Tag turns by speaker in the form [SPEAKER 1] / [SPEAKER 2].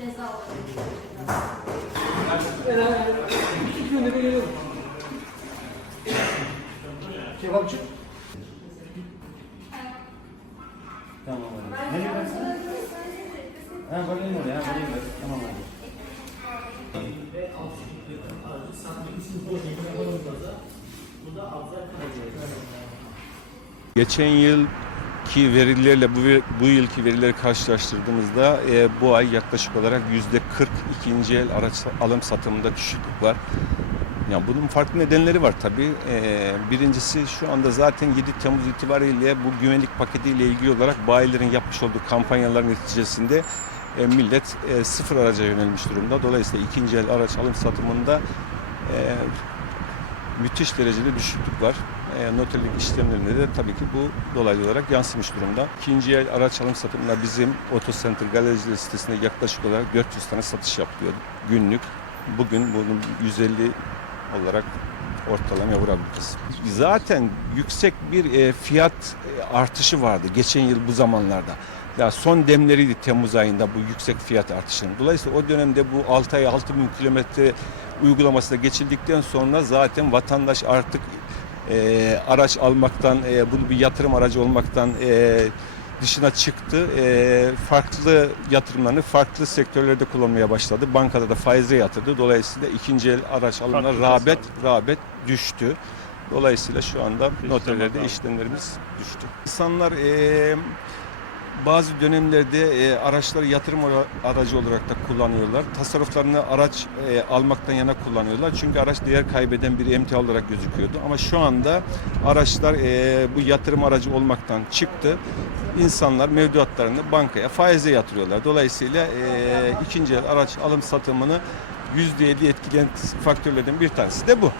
[SPEAKER 1] Ceza olabilir.
[SPEAKER 2] İki günde bir geliyorum. Kebapçı.
[SPEAKER 3] Tamam hadi. Ne diyorsun? Ha bakayım oraya, ha bakayım oraya. Tamam hadi.
[SPEAKER 4] Geçen yılki verilerle bu, bu yılki verileri karşılaştırdığımızda e, bu ay yaklaşık olarak yüzde 40 ikinci el araç alım satımında düşüklük var. Yani bunun farklı nedenleri var tabii. E, birincisi şu anda zaten 7 Temmuz itibariyle bu güvenlik paketiyle ilgili olarak bayilerin yapmış olduğu kampanyaların neticesinde e, millet e, sıfır araca yönelmiş durumda. Dolayısıyla ikinci el araç alım satımında e, müthiş derecede düşüklük var. E, noterlik işlemlerinde de tabii ki bu dolaylı olarak yansımış durumda. İkinci el araç alım satımında bizim Otocenter galericiler sitesinde yaklaşık olarak 400 tane satış yapıyor günlük. Bugün bunun 150 olarak ortalamaya vurabiliriz. Zaten yüksek bir e, fiyat e, artışı vardı geçen yıl bu zamanlarda. Ya son demleriydi Temmuz ayında bu yüksek fiyat artışının. Dolayısıyla o dönemde bu 6 ay 6 bin kilometre uygulamasına geçildikten sonra zaten vatandaş artık e, araç almaktan, e, bunu bir yatırım aracı olmaktan e, dışına çıktı. E, farklı yatırımlarını farklı sektörlerde kullanmaya başladı. Bankada da faize yatırdı. Dolayısıyla ikinci el araç alımına
[SPEAKER 5] Farklı
[SPEAKER 4] rağbet rağbet düştü. Dolayısıyla şu anda noterlerde işlemlerimiz düştü. İnsanlar e, bazı dönemlerde e, araçları yatırım ara- aracı olarak da kullanıyorlar. Tasarruflarını araç e, almaktan yana kullanıyorlar. Çünkü araç değer kaybeden bir emtia olarak gözüküyordu. Ama şu anda araçlar e, bu yatırım aracı olmaktan çıktı. İnsanlar mevduatlarını bankaya faize yatırıyorlar. Dolayısıyla e, ikinci araç alım satımını %7 etkileyen faktörlerden bir tanesi de bu.